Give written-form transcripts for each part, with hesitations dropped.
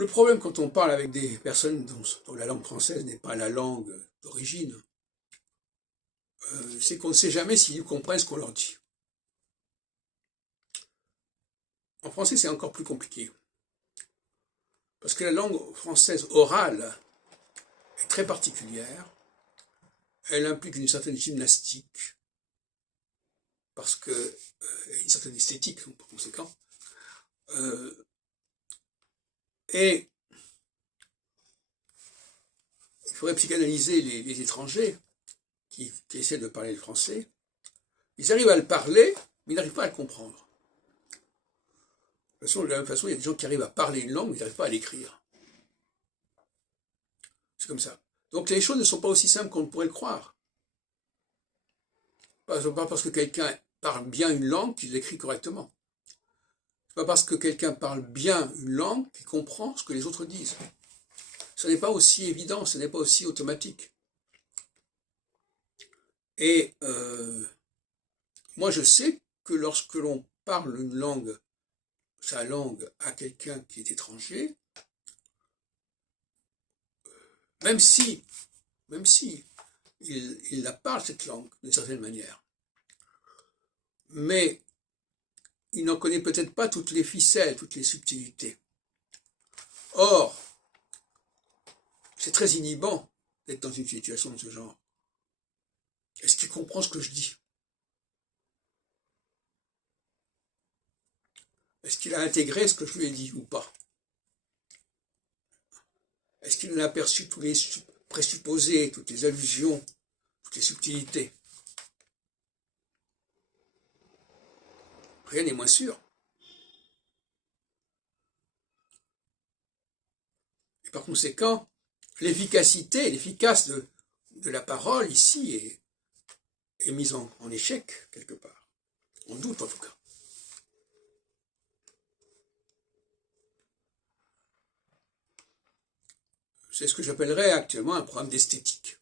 Le problème quand on parle avec des personnes dont la langue française n'est pas la langue d'origine, c'est qu'on ne sait jamais s'ils comprennent ce qu'on leur dit. En français, c'est encore plus compliqué. Parce que la langue française orale est très particulière. Elle implique une certaine gymnastique, parce que une certaine esthétique, par conséquent. Et il faudrait psychanalyser les étrangers qui essaient de parler le français. Ils arrivent à le parler, mais ils n'arrivent pas à le comprendre. De la même façon, il y a des gens qui arrivent à parler une langue, mais ils n'arrivent pas à l'écrire. C'est comme ça. Donc les choses ne sont pas aussi simples qu'on pourrait le croire. Pas parce que quelqu'un parle bien une langue qu'il l'écrit correctement. C'est pas parce que quelqu'un parle bien une langue qu'il comprend ce que les autres disent. Ce n'est pas aussi évident, ce n'est pas aussi automatique. Et moi je sais que lorsque l'on parle une langue, sa langue, à quelqu'un qui est étranger, même si il la parle cette langue d'une certaine manière, mais il n'en connaît peut-être pas toutes les ficelles, toutes les subtilités. Or, c'est très inhibant d'être dans une situation de ce genre. Est-ce qu'il comprend ce que je dis? Est-ce qu'il a intégré ce que je lui ai dit ou pas? Est-ce qu'il en a aperçu tous les présupposés, toutes les allusions, toutes les subtilités? Rien n'est moins sûr. Et par conséquent, l'efficace de la parole ici est mise en échec quelque part, en doute en tout cas. C'est ce que j'appellerais actuellement un programme d'esthétique.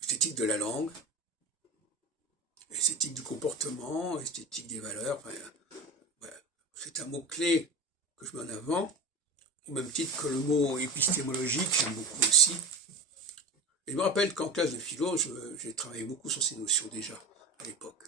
Esthétique de la langue, esthétique du comportement, esthétique des valeurs. Enfin, voilà. C'est un mot-clé que je mets en avant, au même titre que le mot épistémologique, j'aime beaucoup aussi. Et je me rappelle qu'en classe de philo, j'ai travaillé beaucoup sur ces notions déjà, à l'époque.